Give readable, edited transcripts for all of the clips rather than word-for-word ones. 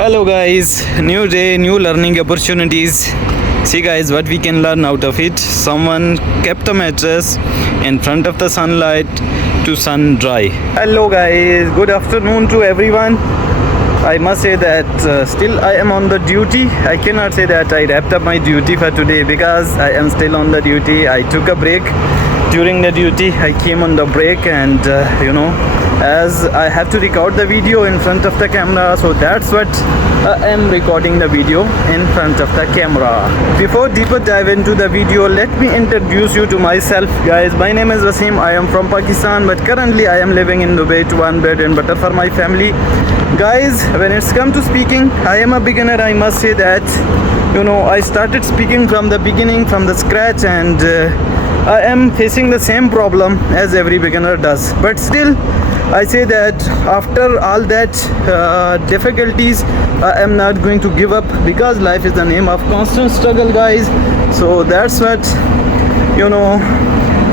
Hello guys, new day, new learning opportunities. See guys, what we can learn out of it. Someone kept a mattress in front of the sunlight to sun dry. Hello guys, good afternoon to everyone. I must say that still I am on the duty. I cannot say that I wrapped up my duty for today because I am still on the duty. I took a break during the duty. I came on the break and as I have to record the video in front of the camera, so that's what I am recording the video in front of the camera. Before deeper dive into the video, let me introduce you to myself guys. My name is Wasim. I am from Pakistan, but currently I am living in Dubai to earn bread and butter for my family. Guys, when it's come to speaking, I am a beginner. I must say that I started speaking from the beginning, from the scratch, and I am facing the same problem as every beginner does. But still, I say that after all that difficulties, I am not going to give up because life is the name of constant struggle, guys. So that's what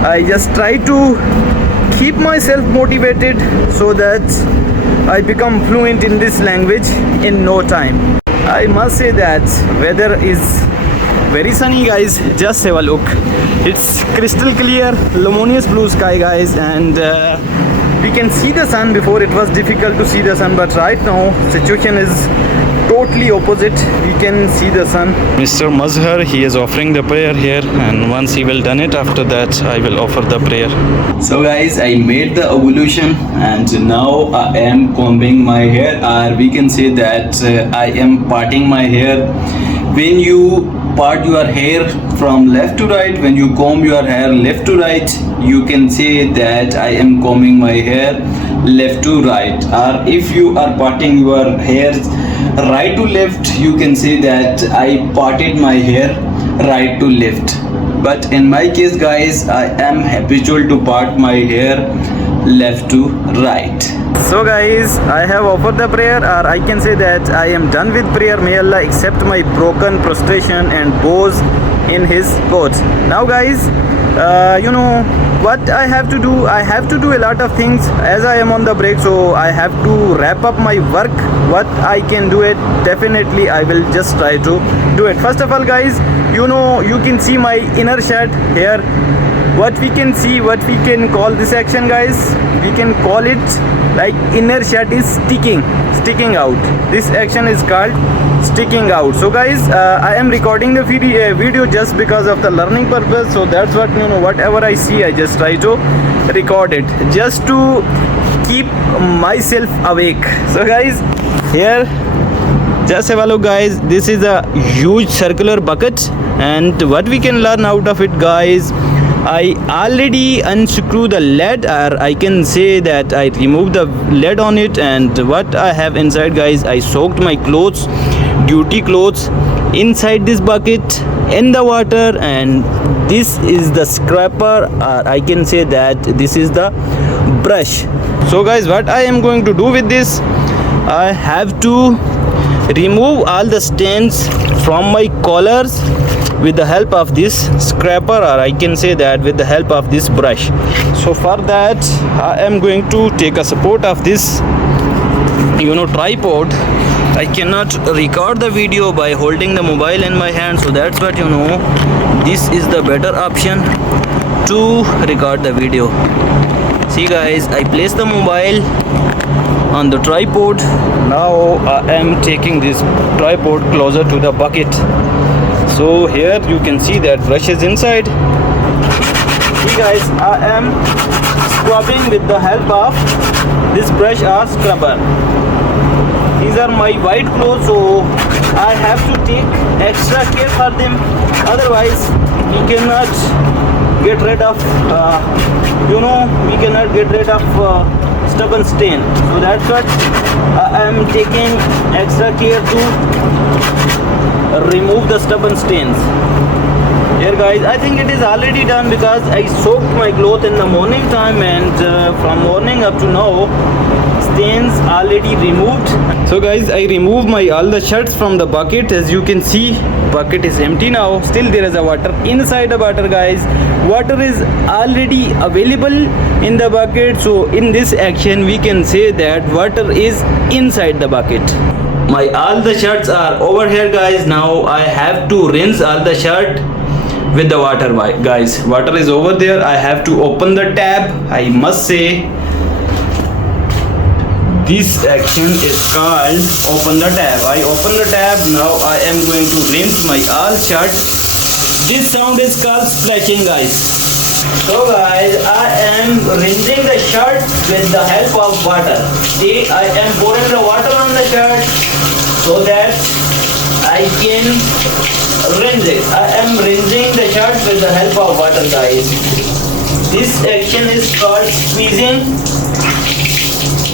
I just try to keep myself motivated so that I become fluent in this language in no time. I must say that weather is very sunny, guys. Just have a look. It's crystal clear, luminous blue sky, guys, and we can see the sun. Before it was difficult to see the sun, but right now situation is totally opposite. We can see the sun. Mr. Mazhar, he is offering the prayer here, and once he will done it, after that I will offer the prayer. So guys, I made the evolution and now I am combing my hair, or we can say that I am parting my hair. When you part your hair from left to right, when you comb your hair left to right, you can say that I am combing my hair left to right. Or if you are parting your hair right to left, you can say that I parted my hair right to left. But in my case guys, I am habitual to part my hair left to right. So guys, I have offered the prayer, or I can say that I am done with prayer. May Allah accept my broken prostration and bows in his courts. Now guys, what I have to do. I have to do a lot of things as I am on the break, so I have to wrap up my work. What I can do it, definitely I will just try to do it. First of all guys, you can see my inner shirt here. What we can see, what we can call this action, guys, we can call it like inner shirt is sticking out. This action is called sticking out. So guys, I am recording the video just because of the learning purpose. So that's what whatever I see, I just try to record it just to keep myself awake. So guys, here, just have a look guys. This is a huge circular bucket, and what we can learn out of it, guys, I already unscrew the lid, or I can say that I removed the lid on it, and what I have inside, guys, I soaked my clothes, duty clothes, inside this bucket in the water, and this is the scraper, or I can say that this is the brush. So guys, what I am going to do with this, I have to remove all the stains from my collars with the help of this scraper, or I can say that with the help of this brush. So for that, I am going to take a support of this tripod. I cannot record the video by holding the mobile in my hand, so that's what this is the better option to record the video. See guys, I place the mobile on the tripod. Now I am taking this tripod closer to the bucket. So here you can see that brush is inside. See guys, I am scrubbing with the help of this brush or scrubber. These are my white clothes, so I have to take extra care for them. Otherwise, we cannot get rid of, stubborn stain. So that's what I am taking extra care to remove the stubborn stains. Here guys, I think it is already done because I soaked my clothes in the morning time, and from morning up to now, stains already removed. So guys, I removed all the shirts from the bucket. As you can see, bucket is empty now. Still there is a water inside the bucket, guys. Water is already available in the bucket. So in this action, we can say that water is inside the bucket. my all the shirts are over here, guys. Now I have to rinse all the shirt with the water. Guys, water is over there. I have to open the tab. I must say this action is called open the tab. I open the tab. Now I am going to rinse my all shirt. This sound is called splashing, guys. So guys, I am rinsing the shirt with the help of water. See, I am pouring the water on the shirt so that I can rinse it. I am rinsing the shirt with the help of water, guys. This action is called squeezing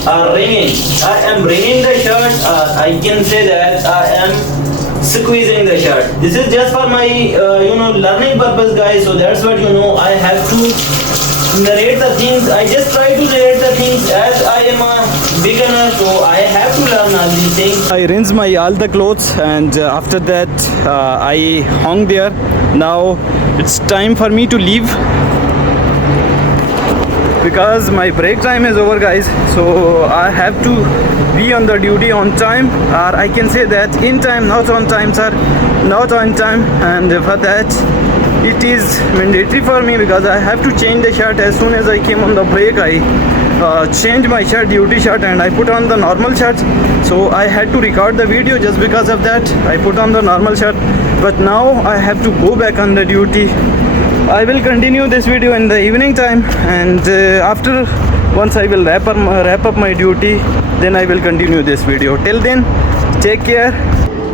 or wringing. I am wringing the shirt. I can say that I am squeezing the shirt. This is just for my learning purpose, guys. So that's what I have to narrate the things. I just try to narrate the things as I am a beginner, so I have to learn all these things. I rinse my all the clothes, and after that I hung there. Now it's time for me to leave because my break time is over, guys. So I have to be on the duty on time, or I can say that in time, not on time, sir, not on time. And for that it is mandatory for me because I have to change the shirt. As soon as I came on the break, I changed my shirt, duty shirt, and I put on the normal shirt. So I had to record the video. Just because of that, I put on the normal shirt, but now I have to go back on the duty. I will continue this video in the evening time, and after once I will wrap up my duty, then I will continue this video. Till then, take care.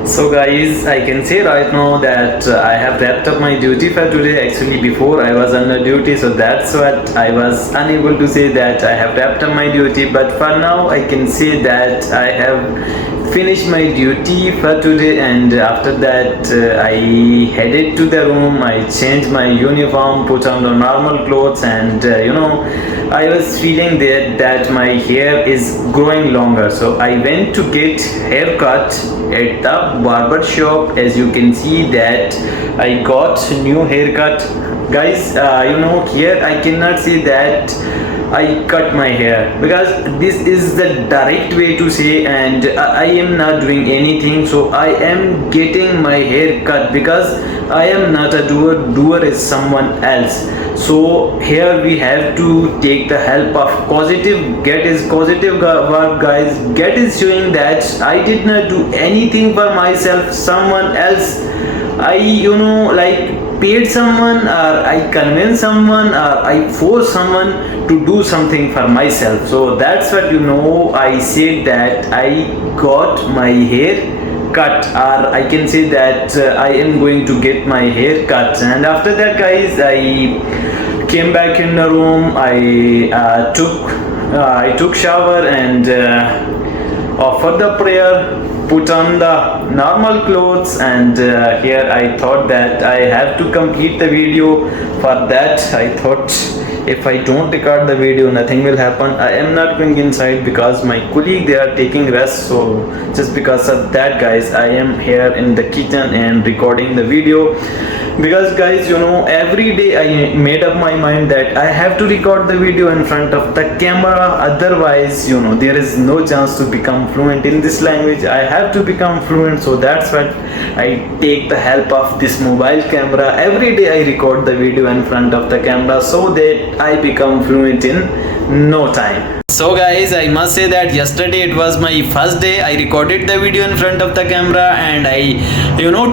So guys, I can say right now that I have wrapped up my duty for today. Actually, before I was under duty, so that's what I was unable to say that I have wrapped up my duty. But for now, I can say that I have finished my duty for today, and after that I headed to the room. I changed my uniform, put on the normal clothes, and I was feeling that my hair is growing longer, so I went to get haircut at the barber shop. As you can see that I got new haircut, guys. Here I cannot say that I cut my hair because this is the direct way to say, and I am not doing anything. So I am getting my hair cut because I am not a doer is someone else. So here we have to take the help of causative. Get is causative verb, guys. Get is showing that I did not do anything for myself, someone else. I paid someone, or I convinced someone, or I forced someone to do something for myself. So that's what I said that I got my hair cut, or I can say that I am going to get my hair cut. And after that, guys, I came back in the room. I took shower and offered the prayer, put on the normal clothes, and here I thought that I have to complete the video. For that, I thought if I don't record the video, nothing will happen. I am not going inside because my colleague, they are taking rest. So just because of that, guys, I am here in the kitchen and recording the video. Because guys, every day I made up my mind that I have to record the video in front of the camera. Otherwise, there is no chance to become fluent in this language. I have to become fluent. So that's what I take the help of this mobile camera. Every day I record the video in front of the camera so that I become fluent in no time. So guys, I must say that yesterday it was my first day. I recorded the video in front of the camera, and I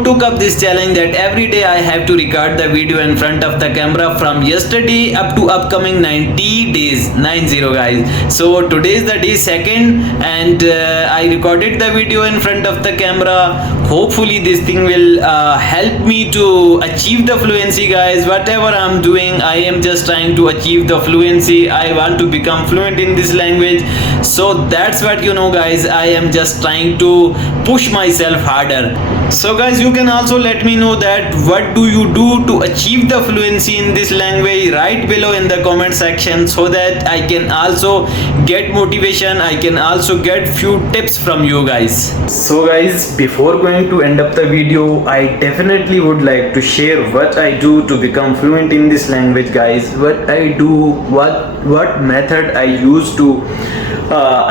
took up this challenge that every day I have to record the video in front of the camera from yesterday up to upcoming 90 days, 90 guys. So today is the day 2nd, and I recorded the video in front of the camera. Hopefully this thing will help me to achieve the fluency, guys. Whatever I'm doing, I am just trying to achieve the fluency. I want to become fluent in this language. So that's what guys, I am just trying to push myself harder. So guys, you can also let me know that what do you do to achieve the fluency in this language. Write below in the comment section so that I can also get motivation. I can also get few tips from you guys. So guys, before going to end up the video, I definitely would like to share what I do to become fluent in this language, guys. What I do, what method I use to to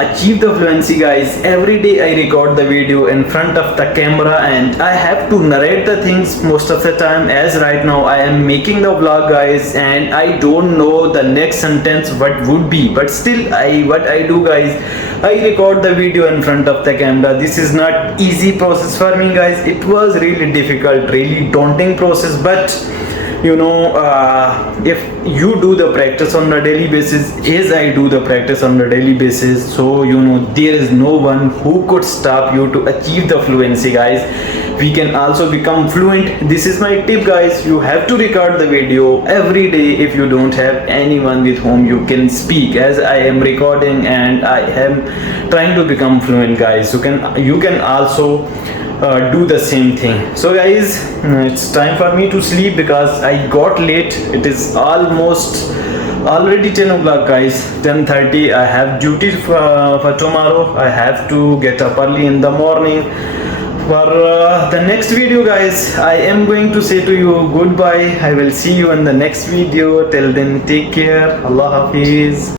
achieve the fluency, guys. Every day I record the video in front of the camera and I have to narrate the things most of the time, as right now I am making the vlog, guys, and I don't know the next sentence what would be, but still what I do, guys, I record the video in front of the camera. This is not easy process for me, guys. It was really difficult, really daunting process, but you know, if you do the practice on a daily basis, as I do the practice on a daily basis, so you know, there is no one who could stop you to achieve the fluency, guys. We can also become fluent. This is my tip, guys. You have to record the video every day if you don't have anyone with whom you can speak, as I am recording and I am trying to become fluent, guys. You can also do the same thing. So guys, it's time for me to sleep because I got late. It is almost already 10 o'clock, guys. 10:30. I have duty for tomorrow. I have to get up early in the morning for the next video, guys. I am going to say to you goodbye. I will see you in the next video. Till then, take care. Allah Hafiz.